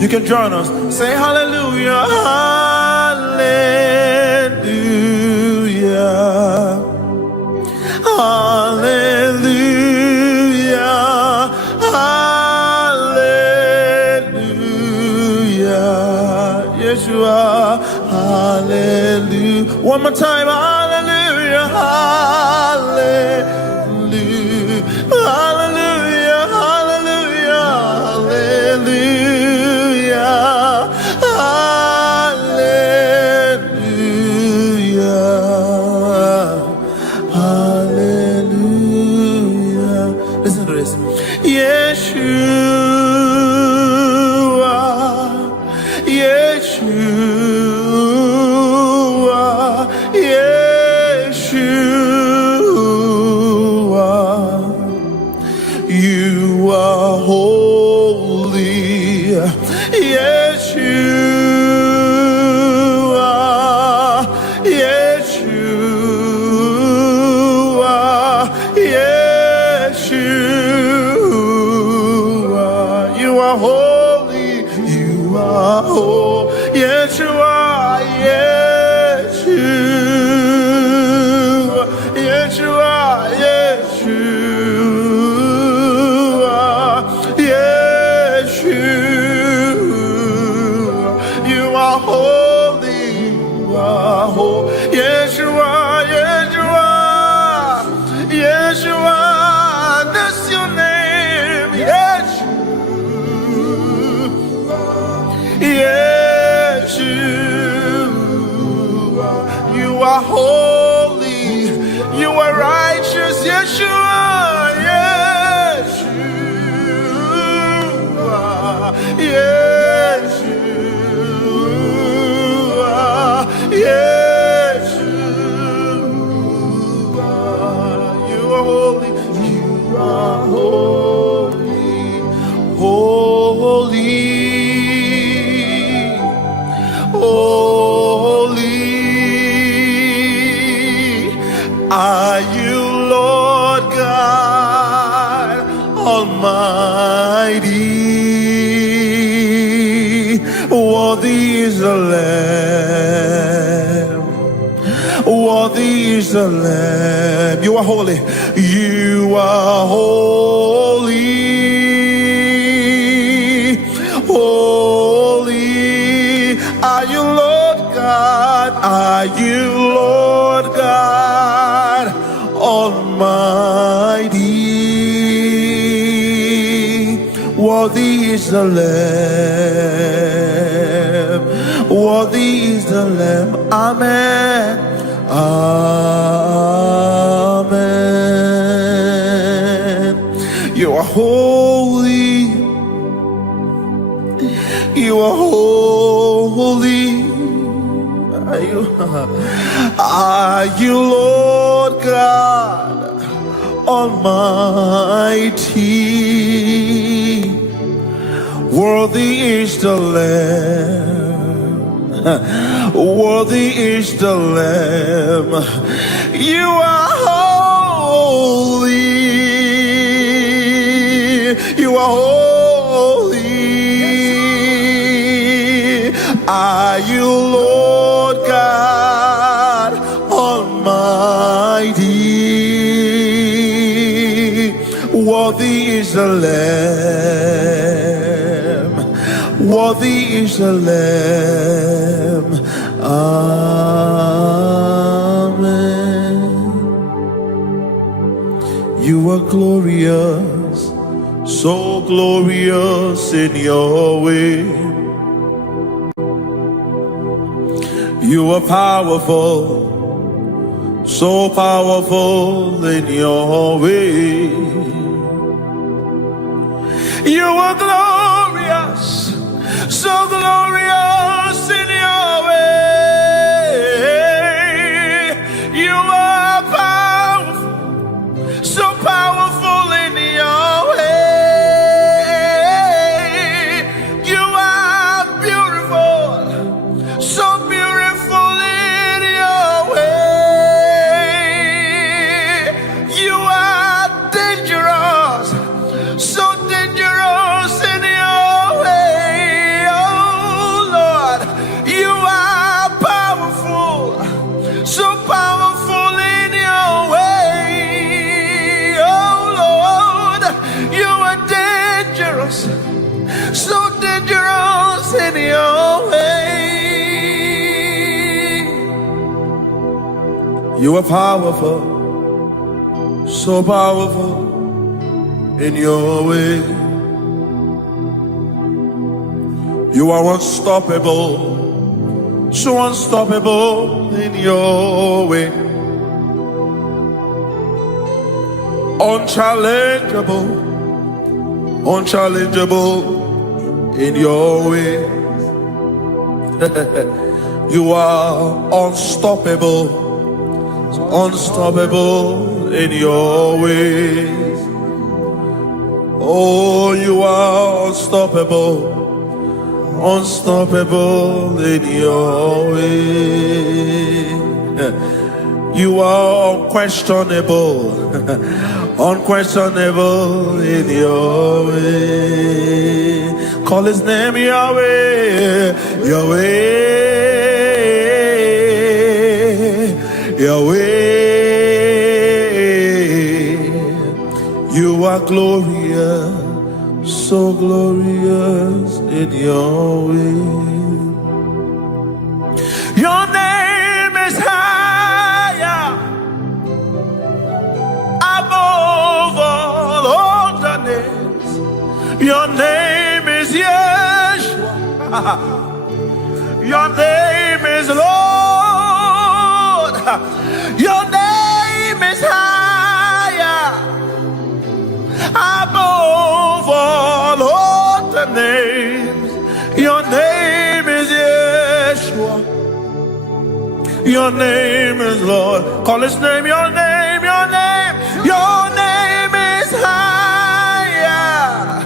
You can join us. Say hallelujah, hallelujah, hallelujah, hallelujah, Yeshua, hallelujah. One more time, hallelujah, hallelujah, hallelujah, hallelujah, hallelujah, hallelujah. Listen to this. Yeshua, Yeshua, Yeshua, you are holy. Yeshua, Yeshua, Yeshua, you are holy. You are holy. Yeshua, Yeshua, Yeshua, Yeshua, Yeshua, you are holy. You are holy. Yeshua, Yeshua, Yeshua, that's your name. Yeshua, Yeshua, you are holy. You are righteous. Yeshua, Yeshua, Yeshua, Yeshua, you are holy. You are holy, holy, holy are you, Lord God Almighty. Worthy is the Lamb. Worthy is the Lamb. You are holy. You are holy. Holy are you, Lord God. Are you, Lord God Almighty. Worthy is the Lamb. Worthy is the Lamb. Amen. Amen. You are holy. You are holy. Are you Lord God Almighty? Worthy is the Lamb. Worthy is the Lamb. You are holy. You are holy. Are you Lord God Almighty? Worthy is the Lamb. Worthy is the Lamb. Amen. You are glorious, so glorious in your way. You are powerful, so powerful in your way. You are glorious, so glorious in your way. You are powerful, so powerful in your way. You are beautiful, so beautiful in your way. You are dangerous, so dangerous in your way. Oh Lord, you are powerful, so powerful in your way. Oh Lord, you are dangerous, so dangerous in your way. You are powerful, so powerful in your way. You are unstoppable, so unstoppable in your way. Unchallengeable, unchallengeable in your way. You are unstoppable, unstoppable in your ways. Oh, you are unstoppable, unstoppable in your way. You are unquestionable, unquestionable in your way. Call his name Yahweh, Yahweh, Yahweh. You are glorious, so glorious in your way. Your name is higher above all other names. Your name is Yeshua. Your name is Lord. Your name is higher above all other names. Your name is Yeshua. Your name is Lord. Call his name, your name, your name. Your name is higher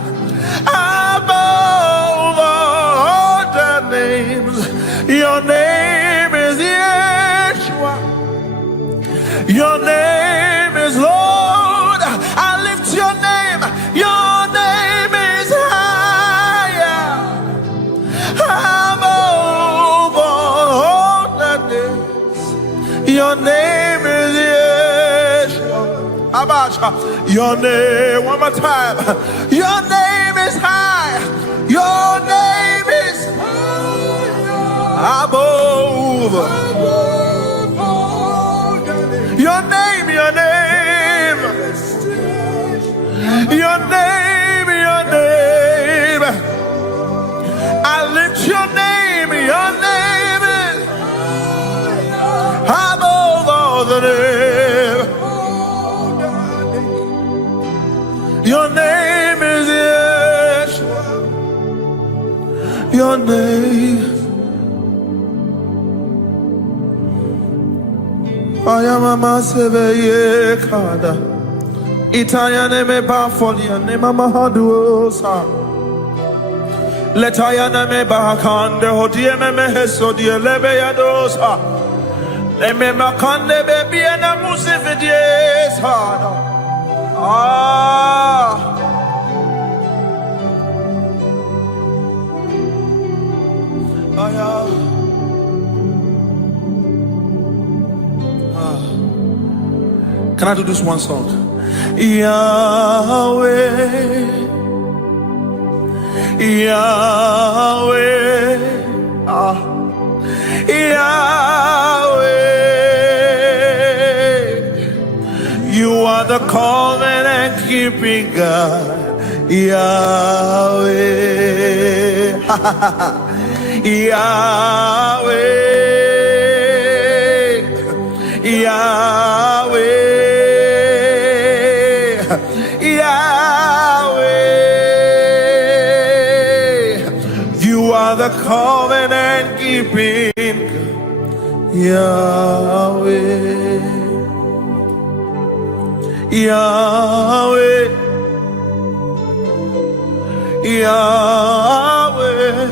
above all other names. Your name is Yeshua. Your name is Lord. I lift your name. Your name is higher above all the names. Your name is Yeshua. Abasha. Your name, one more time. Your name is high. Your name is above. Your name, your name. Your name, your name. I lift your name. Your name is above all the name. Your name is Yeshua. Your name. I am a massive yekada. Itayane me bafolia ne mama haduosa. Letayana me bahakande hodie me meheso die lebe yadosa. Le me makande bebi na musifidie sada. Ah. Aya. Can I do this one song? Yahweh, Yahweh, Yahweh. You are the covenant keeping God. Yahweh, Yahweh, You are the covenant keeping Yahweh. Yahweh. Yahweh.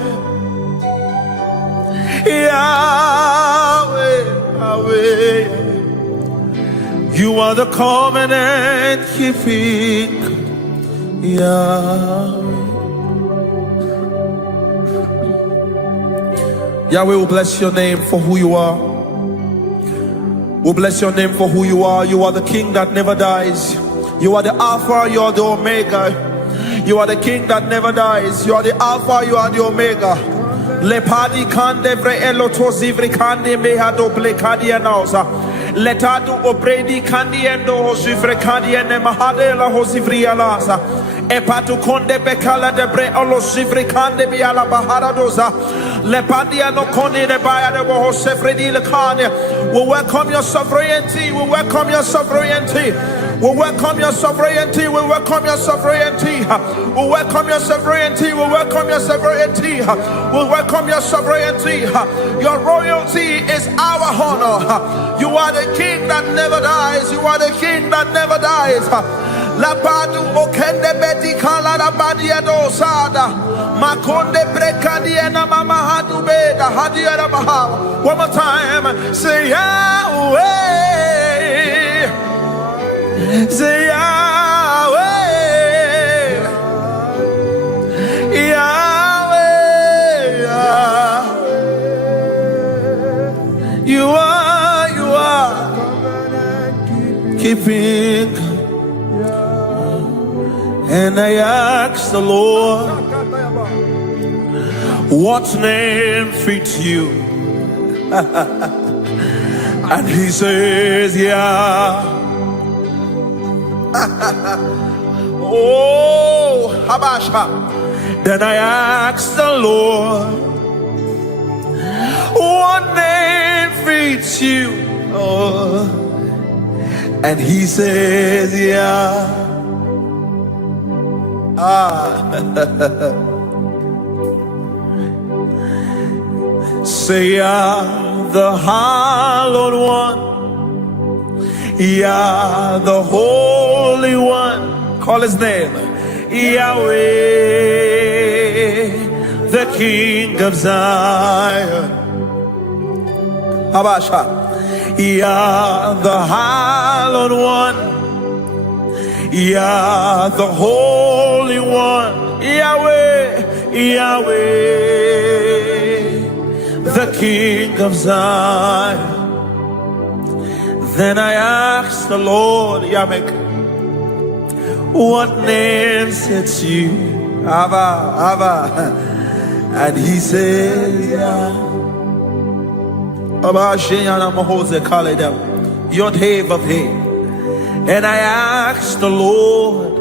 Yahweh. Yahweh. You are the covenant keeping Yahweh. Yahweh will bless your name for who you are. We'll bless your name for who you are. You are the king that never dies. You are the Alpha, you are the Omega. You are the king that never dies. You are the Alpha, you are the Omega. Lepadi kande vre eloto zivri kande mehado blekadi anausa. Letadu obredi kandi endo hosivre kandi ene mahade la hosivri alasa. Epatu konde bekala debre olo sivri kande biala bahara doza. Lepandia no koni de baya de wo hosefredi le kane. We welcome your sovereignty. We welcome your sovereignty. We welcome your sovereignty. We welcome your sovereignty. We welcome your sovereignty. We welcome your sovereignty. We welcome your sovereignty. Your royalty is our honor. You are the king that never dies. You are the king that never dies. Labadu okende beti kala la badia dosada. Makonde brekadiena mama hadu beda hadiera maha. One more time, say Yahweh. Say Yahweh. Yahweh. Yahweh. You are keeping. And I asked the Lord, what name fits you? And he says, yeah. Oh, Habasha. Then I asked the Lord, what name fits you? Oh. And he says, yeah. Say, the hallowed one, the Holy One. Call his name, Yahweh, the King of Zion. Habasha, the hallowed one. The Holy One, Yahweh, Yahweh, the King of Zion. Then I asked the Lord, Yamek, what name fits you? Abba. And he said, Abba, Sheyana Mahose Kaleda, Yod Hev of Hev. And I asked the Lord,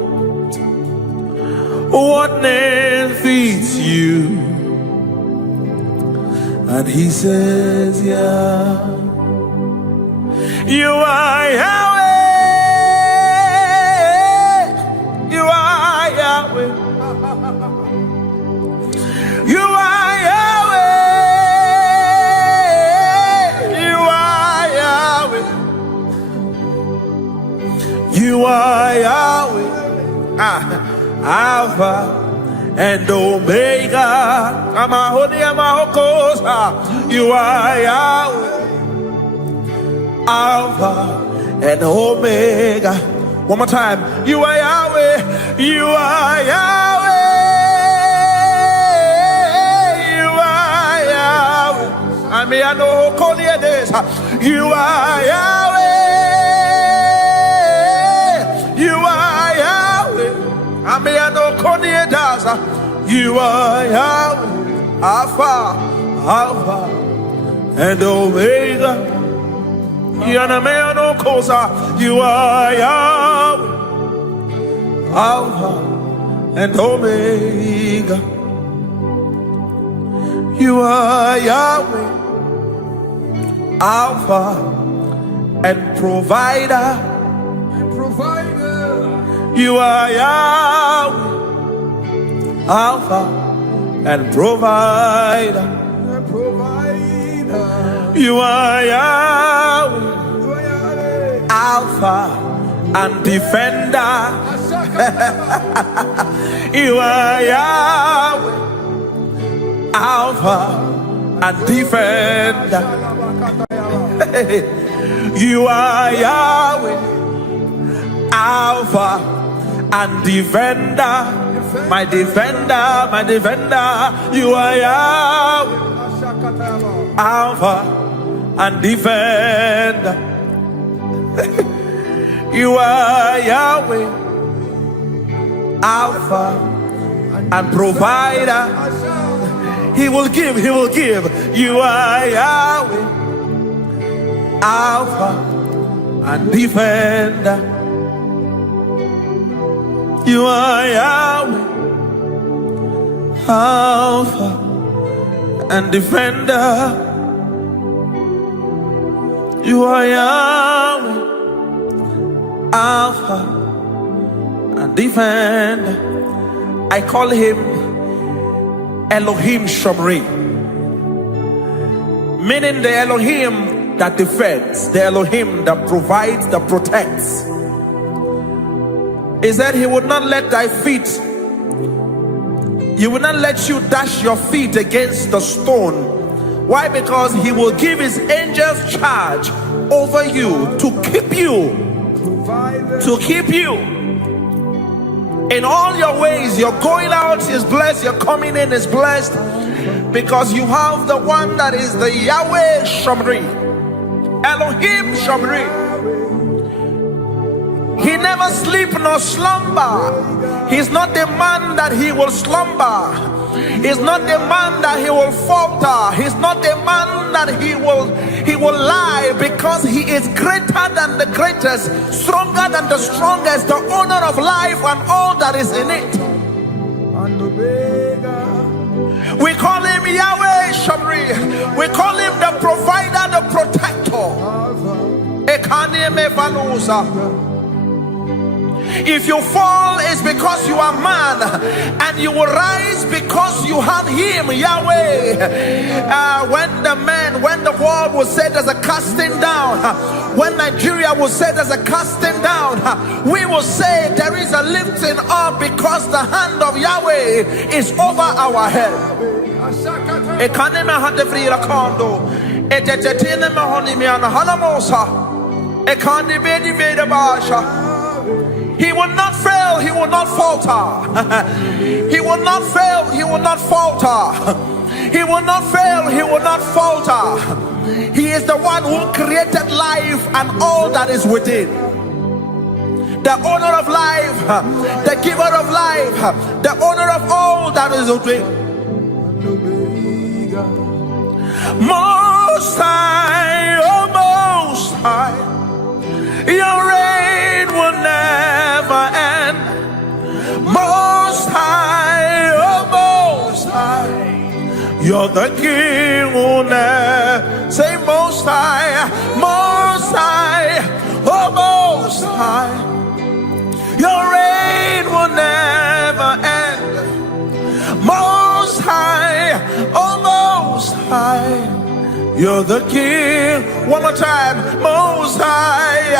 what name fits you? And he says, yeah, you are Yahweh. You are Yahweh. You are Yahweh. You are Yahweh. You are Yahweh, Alpha and Omega. You are Yahweh, Alpha and Omega. One more time. You are Yahweh. You are Yahweh. You are Yahweh. I mean, I know who call you this. You are Yahweh. You are Yahweh. I mean, I know Konya does. You are Yahweh, Alpha and Omega. You are Yahweh, Alpha and Omega. You are Yahweh, Alpha and provider. You are Yahweh, Alpha and provider. You are Yahweh, Alpha and defender. You are Yahweh, Alpha and defender. You are Yahweh, Alpha and defender. My defender, my defender. You are Yahweh, Alpha and defender. You are Yahweh, Alpha and provider. He will give, he will give. You are Yahweh, Alpha and defender. You are Yahweh, Alpha and defender. You are Yahweh, Alpha and defender. I call him Elohim Shomri, meaning the Elohim that defends, the Elohim that provides, that protects. He said he would not let thy feet, he will not let you dash your feet against the stone. Why? Because he will give his angels charge over you to keep you, in all your ways. Your going out is blessed, your coming in is blessed, because you have the one that is the Yahweh Shomri, Elohim Shomri. He never sleep nor slumber. He's not the man that he will slumber. He's not the man that he will falter. He's not the man that he will lie, because he is greater than the greatest, stronger than the strongest, the owner of life and all that is in it. We call him Yahweh Shomri. We call him the provider, the protector. If you fall, it's because you are man, and you will rise because you have him, Yahweh. When the world will say there's a casting down, when Nigeria will say there's a casting down, we will say there is a lifting up, because the hand of Yahweh is over our head. He will not fail, he will not falter. He will not fail, he will not falter. He will not fail, he will not falter. He is the one who created life and all that is within. The owner of life, the giver of life, the owner of all that is within. Most High, oh Most High, your reign will never end. Most High, oh Most High, you're the King who never. Say Most High, oh Most High, your reign will never end. Most High, oh Most High, you're the King. One more time. Most High,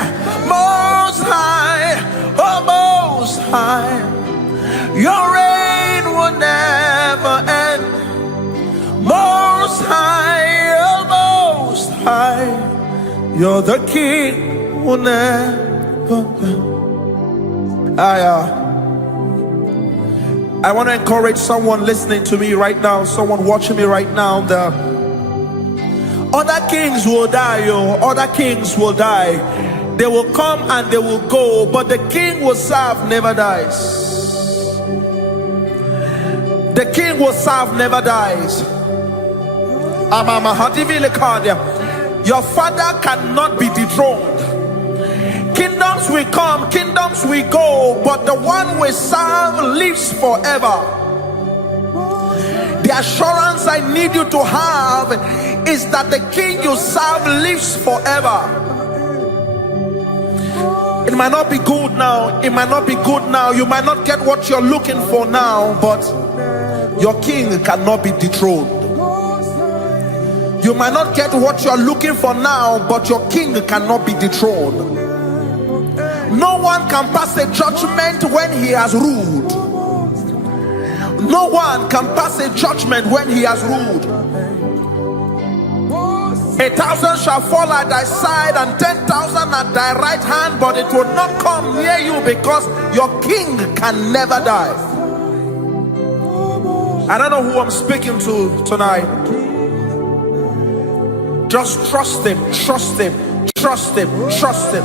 oh Most High, your reign will never end. Most High, oh Most High, you're the King will never end. I want to encourage someone listening to me right now, someone watching me right now. The other kings will die, other kings will die. They will come and they will go, but the king will serve never dies. The king will serve never dies. Your father cannot be dethroned. Kingdoms will come, kingdoms will go, but the one we serve lives forever. The assurance I need you to have is that the king you serve lives forever. It might not be good now. It might not be good now. You might not get what you're looking for now, but your king cannot be dethroned. You might not get what you're looking for now, but your king cannot be dethroned. No one can pass a judgment when he has ruled. No one can pass a judgment when he has ruled. 1,000 shall fall at thy side and 10,000 at thy right hand, but it will not come near you, because your king can never die. I don't know who I'm speaking to tonight. Just trust him, trust him, trust him, trust him,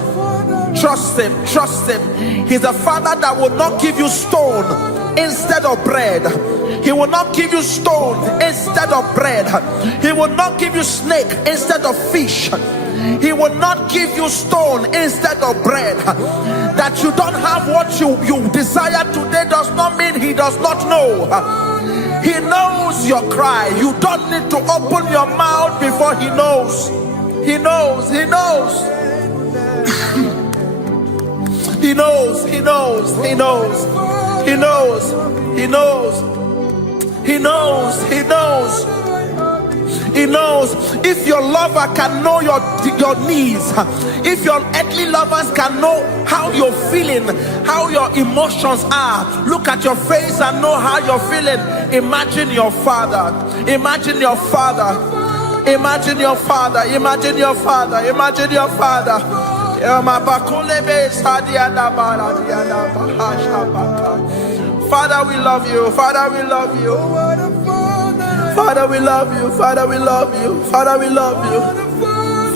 trust him, trust him. He's a father that will not give you stone instead of bread. He will not give you stone instead of bread. He will not give you snake instead of fish. He will not give you stone instead of bread. That you don't have what you desire today does not mean he does not know. He knows your cry. You don't need to open your mouth before he knows. He knows, he knows. He knows, he knows, he knows, he knows, he knows, he knows, he knows, he knows. If your lover can know your needs, if your earthly lovers can know how you're feeling, how your emotions are, look at your face and know how you're feeling. Imagine your father, imagine your father, imagine your father, imagine your father, imagine your father. Father, we love you. Father, we love you. Father, we love you. Father, we love you. Father, we love you.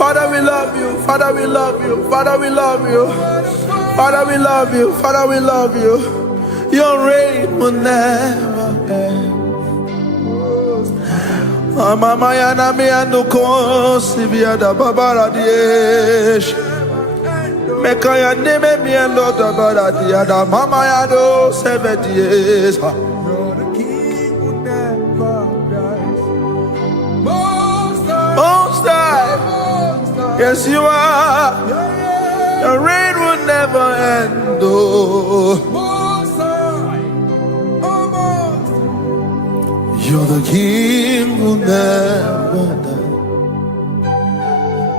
Father, we love you. Father, we love you. Father, we love you. Father, we love you. Father, we love you. Your reign will never end. Mama yana mi anuko sibiada babara diesh. Mekaya neme mi ando babara diada mama yado 70 years. You're the king who never dies. Most high. Yes, you are. Your reign will never end. Oh. You're the king who never dies.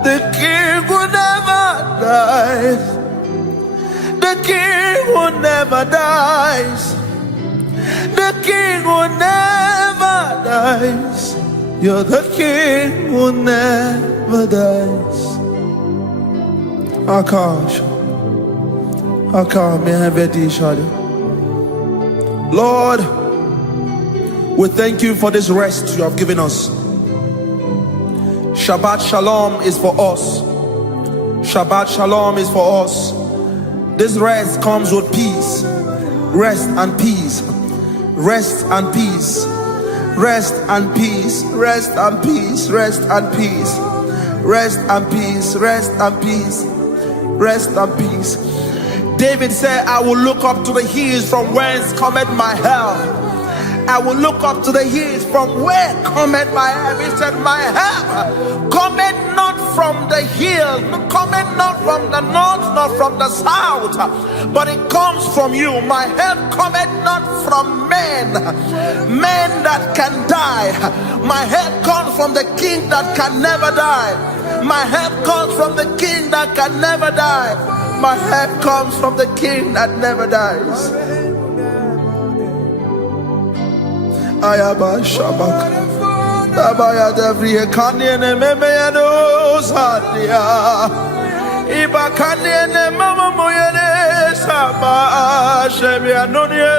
The king who never dies. The king who never dies. The king who never dies. You're the king who never dies. Akash. Lord, we thank you for this rest you have given us. Shabbat Shalom is for us. Shabbat Shalom is for us. This rest comes with peace. Rest and peace. Rest and peace. Rest and peace. Rest and peace. Rest and peace. Rest and peace. Rest and peace. Rest and peace. David said, I will look up to the hills from whence cometh my help. I will look up to the hills from where cometh my help. He said, my help cometh not from the hill, cometh not from the north, not from the south, but it comes from you. My help cometh not from men that can die. My help comes from the king that can never die. My help comes from the king that can never die. My help comes from the king that never dies. Ayaba Shabak Abaya Devri Kanye Memeyano Sadia Ibakanye Mama Moyane Saba Shebianonia.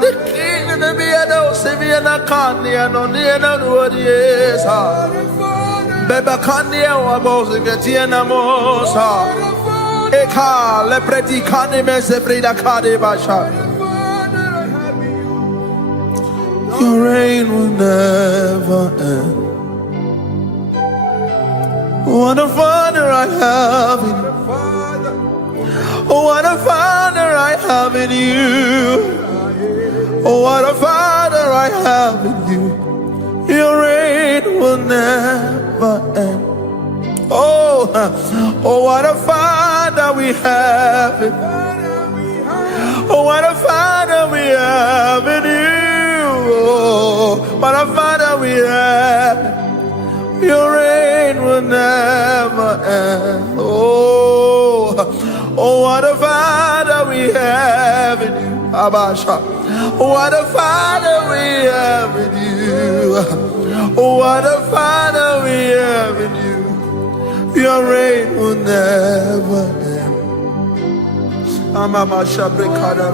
The king of the Biano Seviana Kanye Noniana Rudiesa Beba Kanye Wabos Gatiana Mosa Eka Lepreti Kanye Mesefrida Kade Basha. Your reign will never end. What a father I have in you. Oh, what a father I have in you. Oh, what a father I have in you. Your reign will never end. Oh, what a father Father we have in Oh, what a Father we have in you. Oh, what a Father we have. Your reign will never end. Oh, what a Father we have in you. Abasha. What a Father we have in you. What a Father we have in you. Your reign will never end. Amama Shabrekada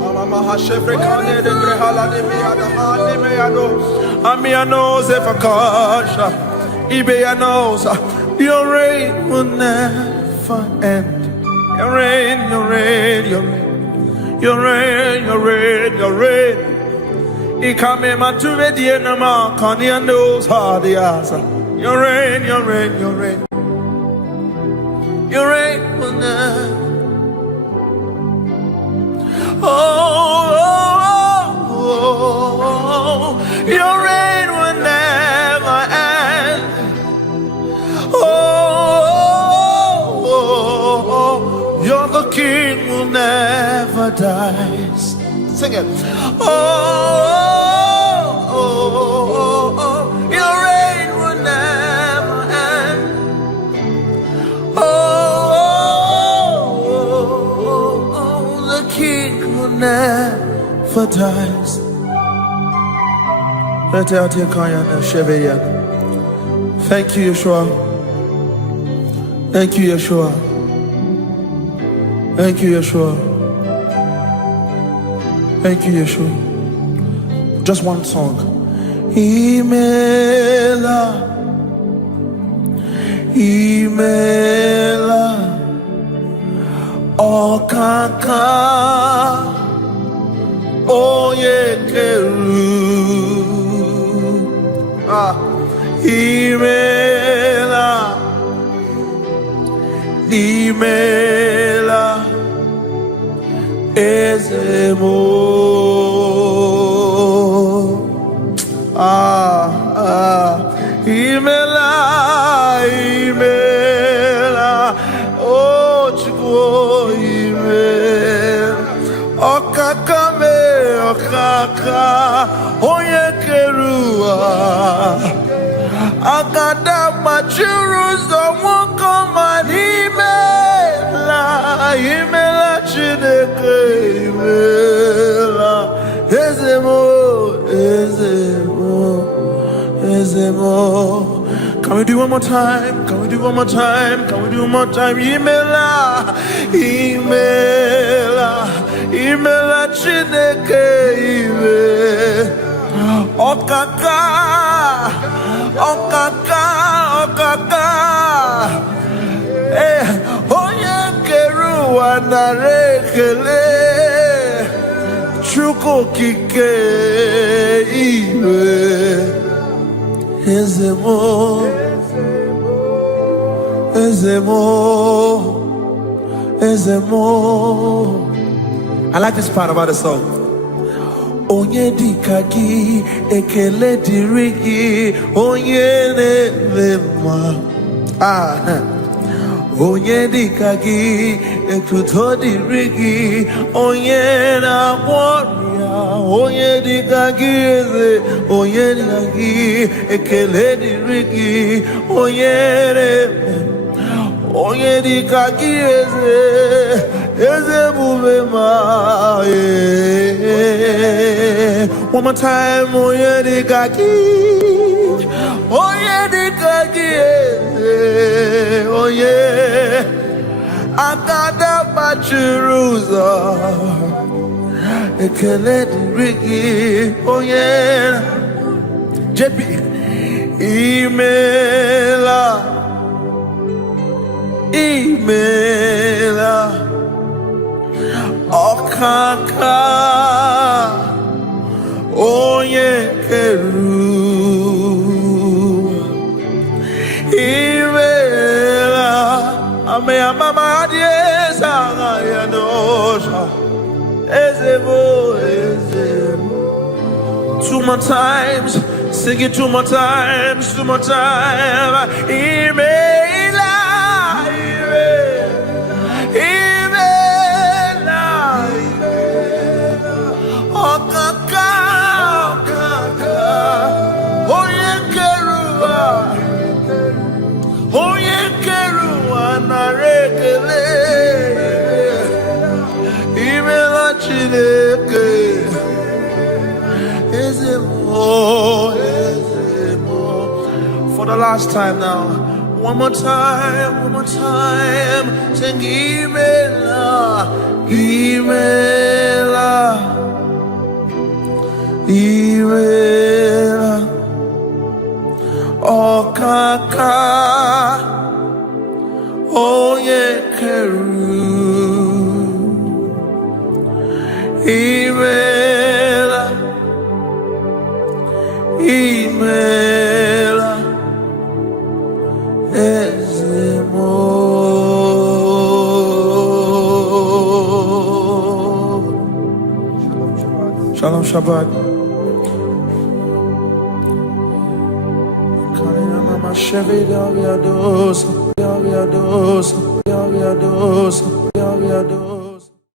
Amama Shabrekane de Brehala de Meado Amiano Zefakasha Ibeanosa. Your reign will never end. Your reign, your reign, your reign, your reign, your reign, your reign. Ikame matuve dienama kaniandos hadiasa. Your reign, your reign, your reign. Your reign will never. Your reign will never end. You're the King who never dies. Sing it. Your reign will never end. The King who never dies. Thank you, Yeshua. Thank you, Yeshua. Thank you, Yeshua. Thank you, Yeshua. Just one song. Imela, Imela, Okaka, Oyekeru. Imela, Imela, Ezemo. Imela, Imela, oh Chukwu, Imela, Okakame, Okaka, Oyekerua, Agada Machirus, the one come and Imela, Imela Chineke, Imela, Ezemo, Ezemo, Ezemo. Can we do one more time? Can we do one more time? Can we do one more time? Imela, Imela, Imela Chineke, Imela, Okaka, Okaka, Okaka, Oyekeru anarekele, Chuko kike, Imela. Ezemo, Ezemo, Ezemo. I like this part about the song. Onye dikagi, ekele dirigi, onye lema. Onye dikagi, ekuto dirigi, onye na warrior. Onye dikagi eze, onye dikagi, ekele dirigi, onye lema. Onye dikagi eze, eze bubema. One more time, onye dikagi, onye dikagi eze, onye akada bachiruza, ekele dirigi, onye JP, Imela, Imela, Okaka, Oyekeru, Imela, Amea Mama Diesa, Yanosha, Ezebo, Ezebo. Two more times, sing it two more times, two more times. Imela. last time now. One more time. Sing Imela, Imela, Imela, Okaka, oyekan, Imela, Imela, Ezemo. Shalom Shabbat. Karina mama Chevy Daviados, Daviados, Daviados, Daviados.